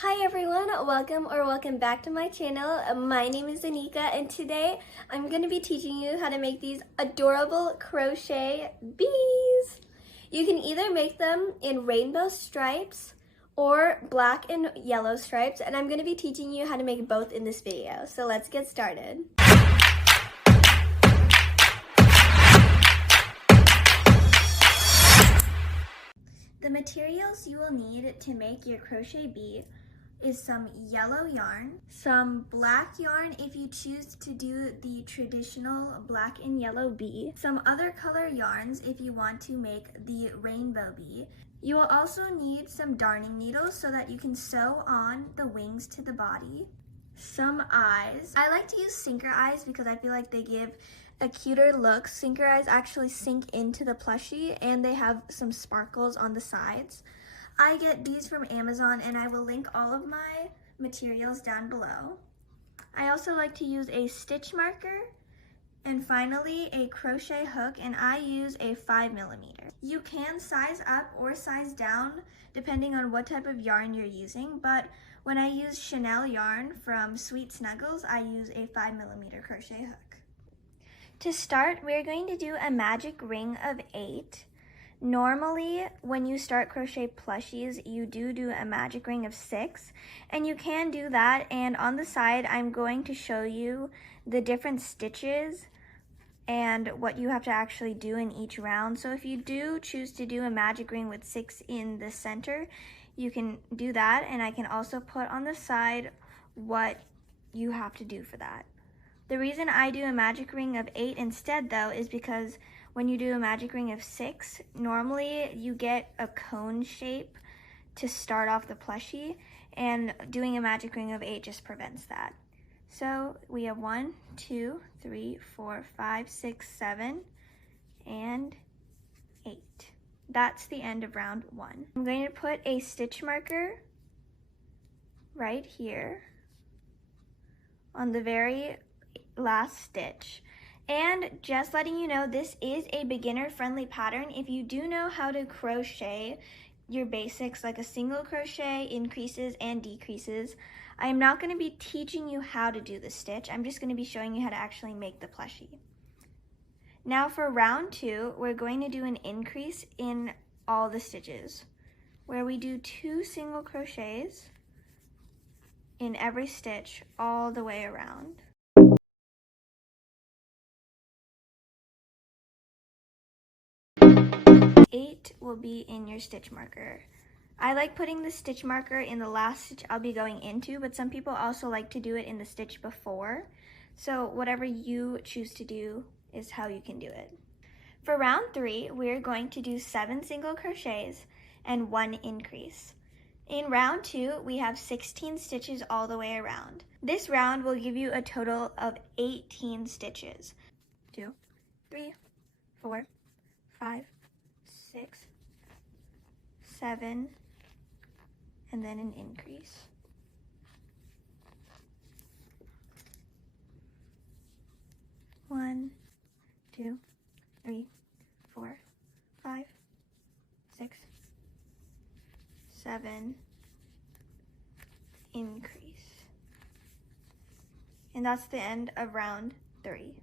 Hi everyone, welcome back to my channel. My name is Anika and today I'm going to be teaching you how to make these adorable crochet bees. You can either make them in rainbow stripes or black and yellow stripes, and I'm going to be teaching you how to make both in this video. So let's get started. The materials you will need to make your crochet bee is some yellow yarn, some black yarn if you choose to do the traditional black and yellow bee, some other color yarns if you want to make the rainbow bee. You will also need some darning needles so that you can sew on the wings to the body, some eyes. I like to use sinker eyes because I feel like they give a cuter look. Sinker eyes actually sink into the plushie and they have some sparkles on the sides. I get these from Amazon and I will link all of my materials down below. I also like to use a stitch marker and finally a crochet hook, and I use a 5mm. You can size up or size down depending on what type of yarn you're using, but when I use Chanel yarn from Sweet Snuggles, I use a 5mm crochet hook. To start, we're going to do a magic ring of 8. Normally, when you start crochet plushies, you do a magic ring of 6, and you can do that, and on the side, I'm going to show you the different stitches and what you have to actually do in each round. So if you do choose to do a magic ring with 6 in the center, you can do that, and I can also put on the side what you have to do for that. The reason I do a magic ring of 8 instead though is because when you do a magic ring of 6, normally you get a cone shape to start off the plushie, and doing a magic ring of 8 just prevents that. So we have 1, 2, 3, 4, 5, 6, 7, and 8. That's the end of round 1. I'm going to put a stitch marker right here on the very last stitch. And just letting you know, this is a beginner-friendly pattern. If you do know how to crochet your basics like a single crochet, increases and decreases, I am not going to be teaching you how to do the stitch. I'm just going to be showing you how to actually make the plushie. Now for round 2, we're going to do an increase in all the stitches, where we do 2 single crochets in every stitch all the way around. 8 will be in your stitch marker. I like putting the stitch marker in the last stitch I'll be going into, but some people also like to do it in the stitch before. So whatever you choose to do is how you can do it. For round 3, we're going to do 7 single crochets and 1 increase. In round 2, we have 16 stitches all the way around. This round will give you a total of 18 stitches. 2, 3, 4, 5, 6, 7, and then an increase. One, 2, 3, 4, 5, 6, 7, increase. And that's the end of round 3.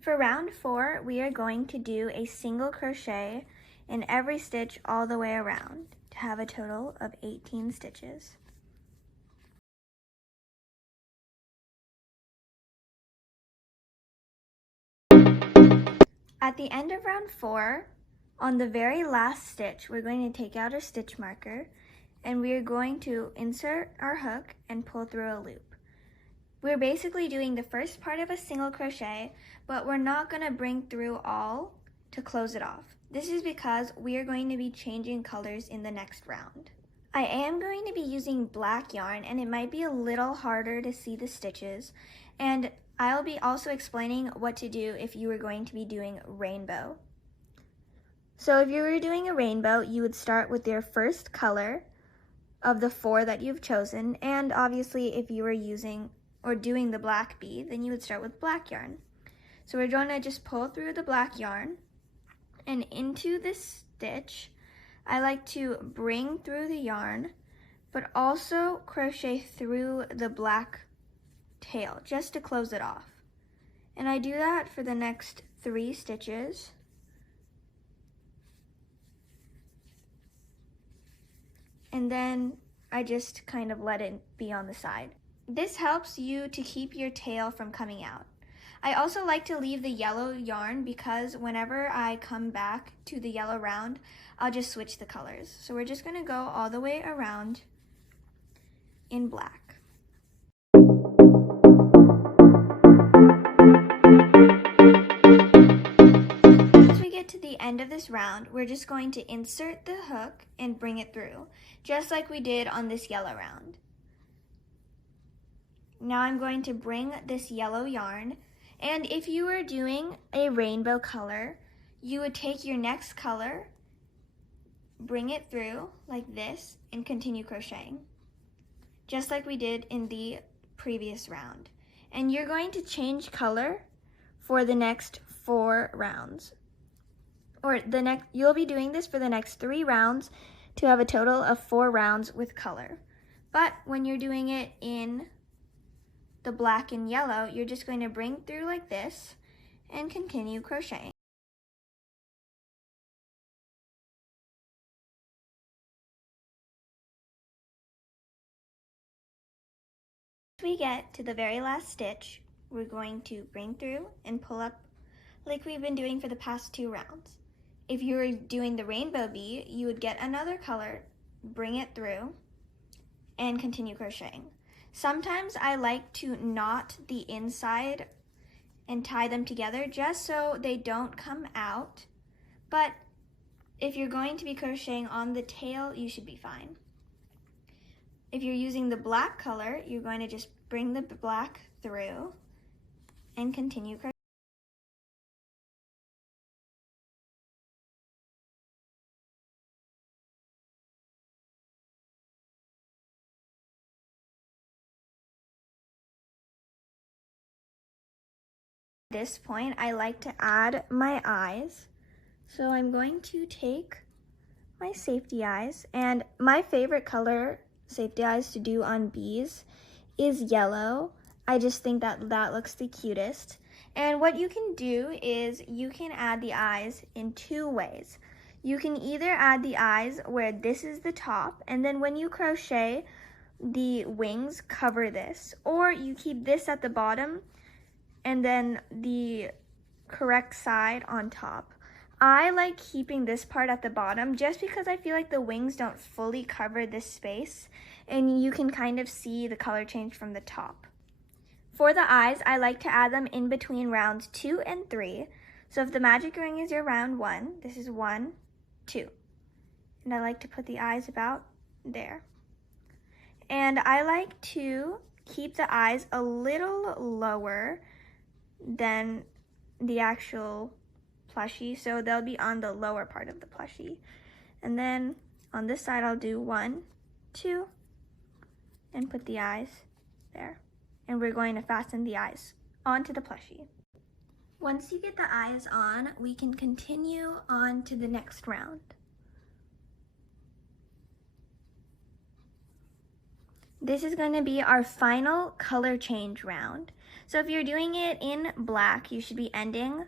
For round 4, we are going to do a single crochet in every stitch all the way around to have a total of 18 stitches. At the end of round 4, on the very last stitch, we're going to take out our stitch marker and we are going to insert our hook and pull through a loop. We're basically doing the first part of a single crochet, but we're not going to bring through all to close it off. This is because we are going to be changing colors in the next round. I am going to be using black yarn, and it might be a little harder to see the stitches, and I'll be also explaining what to do if you were going to be doing rainbow. So if you were doing a rainbow, you would start with your first color of the 4 that you've chosen, and obviously if you were using or doing the black bee, then you would start with black yarn. So we're going to just pull through the black yarn, and into this stitch, I like to bring through the yarn, but also crochet through the black tail just to close it off. And I do that for the next 3 stitches. And then I just kind of let it be on the side. This helps you to keep your tail from coming out. I also like to leave the yellow yarn because whenever I come back to the yellow round, I'll just switch the colors. So we're just gonna go all the way around in black. Once we get to the end of this round, we're just going to insert the hook and bring it through, just like we did on this yellow round. Now I'm going to bring this yellow yarn, and if you were doing a rainbow color, you would take your next color, bring it through like this, and continue crocheting, just like we did in the previous round. And you're going to change color for the next 4 rounds. Or you'll be doing this for the next 3 rounds to have a total of 4 rounds with color. But when you're doing it in the black and yellow, you're just going to bring through like this and continue crocheting. Once we get to the very last stitch, we're going to bring through and pull up like we've been doing for the past 2 rounds. If you were doing the rainbow bee, you would get another color, bring it through, and continue crocheting. Sometimes I like to knot the inside and tie them together just so they don't come out. But if you're going to be crocheting on the tail, you should be fine. If you're using the black color, you're going to just bring the black through and continue crocheting. At this point, I like to add my eyes. So I'm going to take my safety eyes, and my favorite color safety eyes to do on bees is yellow. I just think that that looks the cutest. And what you can do is you can add the eyes in 2 ways. You can either add the eyes where this is the top, and then when you crochet, the wings cover this, or you keep this at the bottom and then the correct side on top. I like keeping this part at the bottom just because I feel like the wings don't fully cover this space and you can kind of see the color change from the top. For the eyes, I like to add them in between rounds 2 and 3. So if the magic ring is your round 1, this is 1, 2. And I like to put the eyes about there. And I like to keep the eyes a little lower than the actual plushie, so they'll be on the lower part of the plushie. And then on this side I'll do 1, 2, and put the eyes there. And we're going to fasten the eyes onto the plushie. Once you get the eyes on, we can continue on to the next round. This is going to be our final color change round. So if you're doing it in black, you should be ending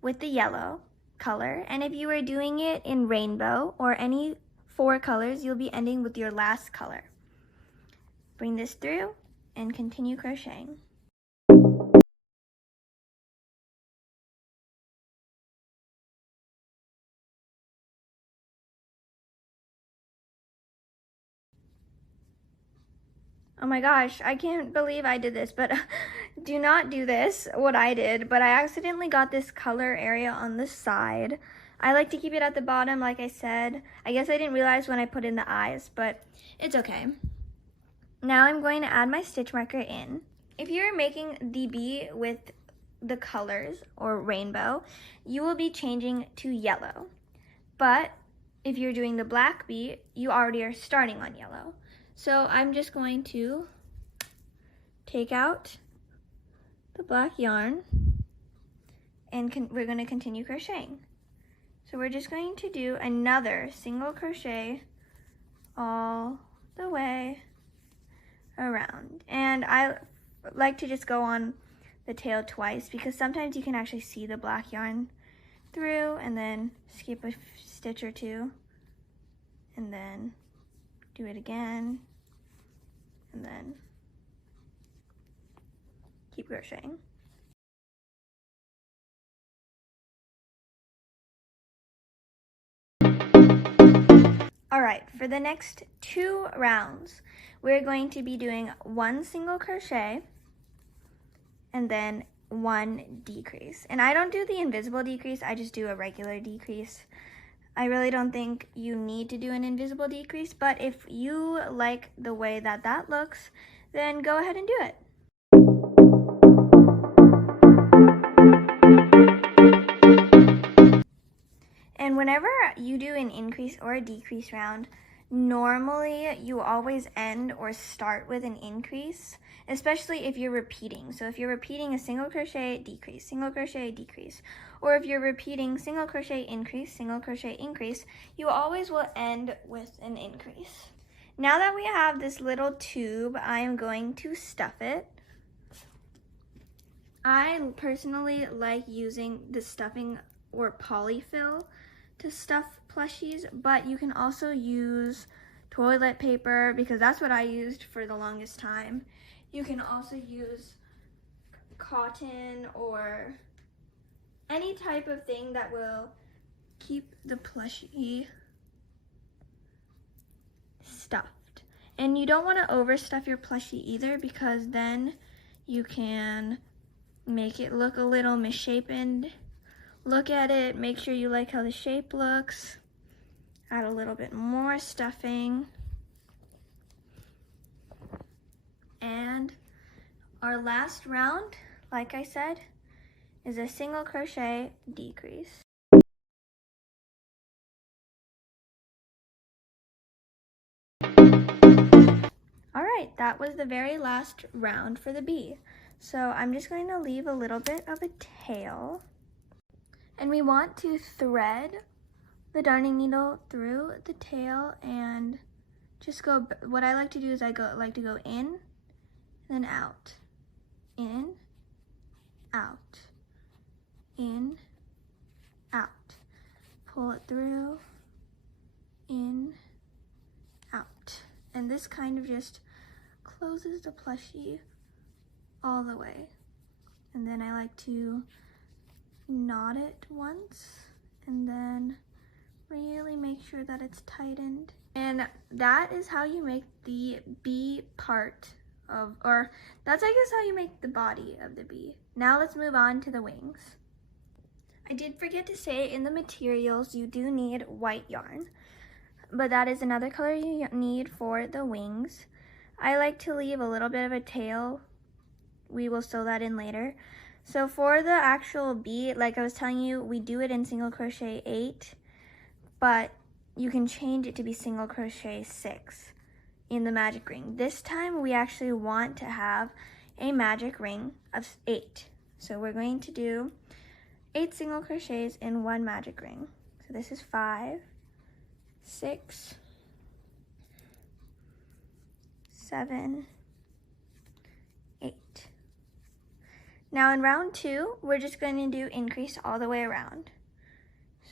with the yellow color. And if you are doing it in rainbow or any 4 colors, you'll be ending with your last color. Bring this through and continue crocheting. Oh my gosh, I can't believe I did this, but do not do this, what I did, but I accidentally got this color area on the side. I like to keep it at the bottom, like I said. I guess I didn't realize when I put in the eyes, but it's okay. Now I'm going to add my stitch marker in. If you're making the bee with the colors or rainbow, you will be changing to yellow. But if you're doing the black bee, you already are starting on yellow. So I'm just going to take out the black yarn and we're going to continue crocheting. So we're just going to do another single crochet all the way around. And I like to just go on the tail twice because sometimes you can actually see the black yarn through, and then skip a stitch or two, and then do it again, and then keep crocheting. All right, for the next 2 rounds, we're going to be doing 1 single crochet and then 1 decrease. And I don't do the invisible decrease, I just do a regular decrease. I really don't think you need to do an invisible decrease, but if you like the way that that looks, then go ahead and do it. And whenever you do an increase or a decrease round, normally you always end or start with an increase, especially if you're repeating. So if you're repeating a single crochet, decrease, single crochet, decrease, or if you're repeating single crochet, increase, you always will end with an increase. Now that we have this little tube, I am going to stuff it. I personally like using the stuffing or polyfill to stuff plushies, but you can also use toilet paper because that's what I used for the longest time. You can also use cotton or any type of thing that will keep the plushie stuffed. And you don't want to overstuff your plushie either because then you can make it look a little misshapen. Look at it, make sure you like how the shape looks. Add a little bit more stuffing. And our last round, like I said, is a single crochet decrease. All right, that was the very last round for the bee. So I'm just going to leave a little bit of a tail. And we want to thread the darning needle through the tail and just go, what I like to do is like to go in, then out, in, out, in, out. Pull it through, in, out. And this kind of just closes the plushie all the way. And then I like to knot it once and then really make sure that it's tightened. And that is how you make the bee part of, or that's I guess how you make the body of the bee. Now let's move on to the wings. I did forget to say in the materials you do need white yarn, but that is another color you need for the wings. I like to leave a little bit of a tail. We will sew that in later. So for the actual bee, like I was telling you, we do it in single crochet 8, but you can change it to be single crochet 6 in the magic ring. This time we actually want to have a magic ring of 8. So we're going to do 8 single crochets in 1 magic ring. So this is 5, 6, 7, 8. Now in round 2, we're just going to do increase all the way around.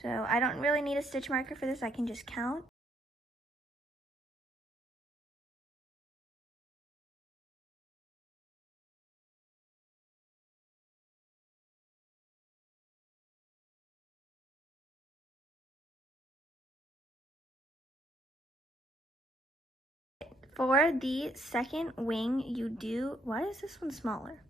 So I don't really need a stitch marker for this, I can just count. For the second wing, you do, why is this one smaller?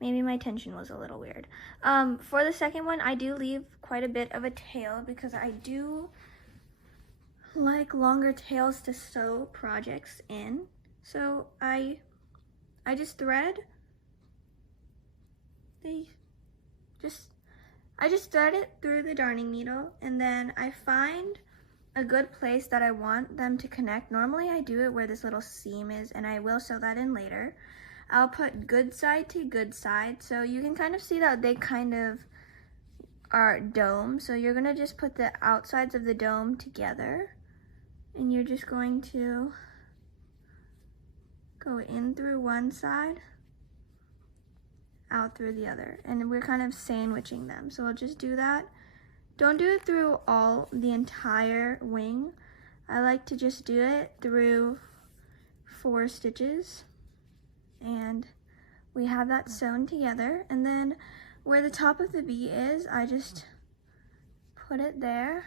Maybe my tension was a little weird. For the second one, I do leave quite a bit of a tail because I do like longer tails to sew projects in. So I just thread. I just thread it through the darning needle, and then I find a good place that I want them to connect. Normally I do it where this little seam is, and I will sew that in later. I'll put good side to good side, so you can kind of see that they kind of are dome. So you're gonna just put the outsides of the dome together, and you're just going to go in through one side, out through the other, and we're kind of sandwiching them. So we'll just do that. Don't do it through the entire wing. I like to just do it through 4 stitches, and we have that sewn together. And then where the top of the bee is, I just put it there.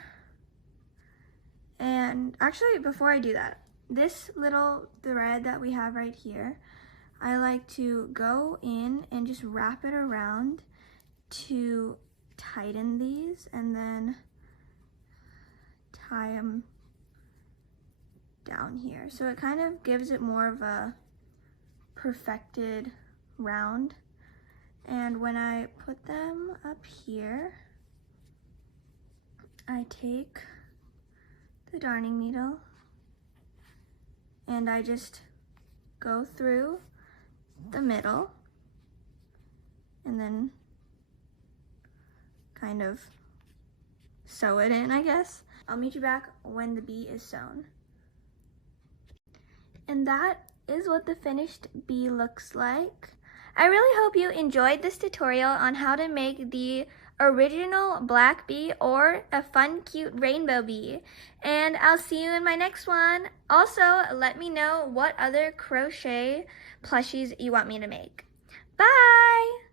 And actually, before I do that, this little thread that we have right here, I like to go in and just wrap it around to tighten these, and then tie them down here. So it kind of gives it more of a perfected round. And when I put them up here, I take the darning needle and I just go through the middle and then kind of sew it in, I guess. I'll meet you back when the bee is sewn. And that is what the finished bee looks like. I really hope you enjoyed this tutorial on how to make the original black bee or a fun, cute rainbow bee. And I'll see you in my next one. Also, let me know what other crochet plushies you want me to make. Bye!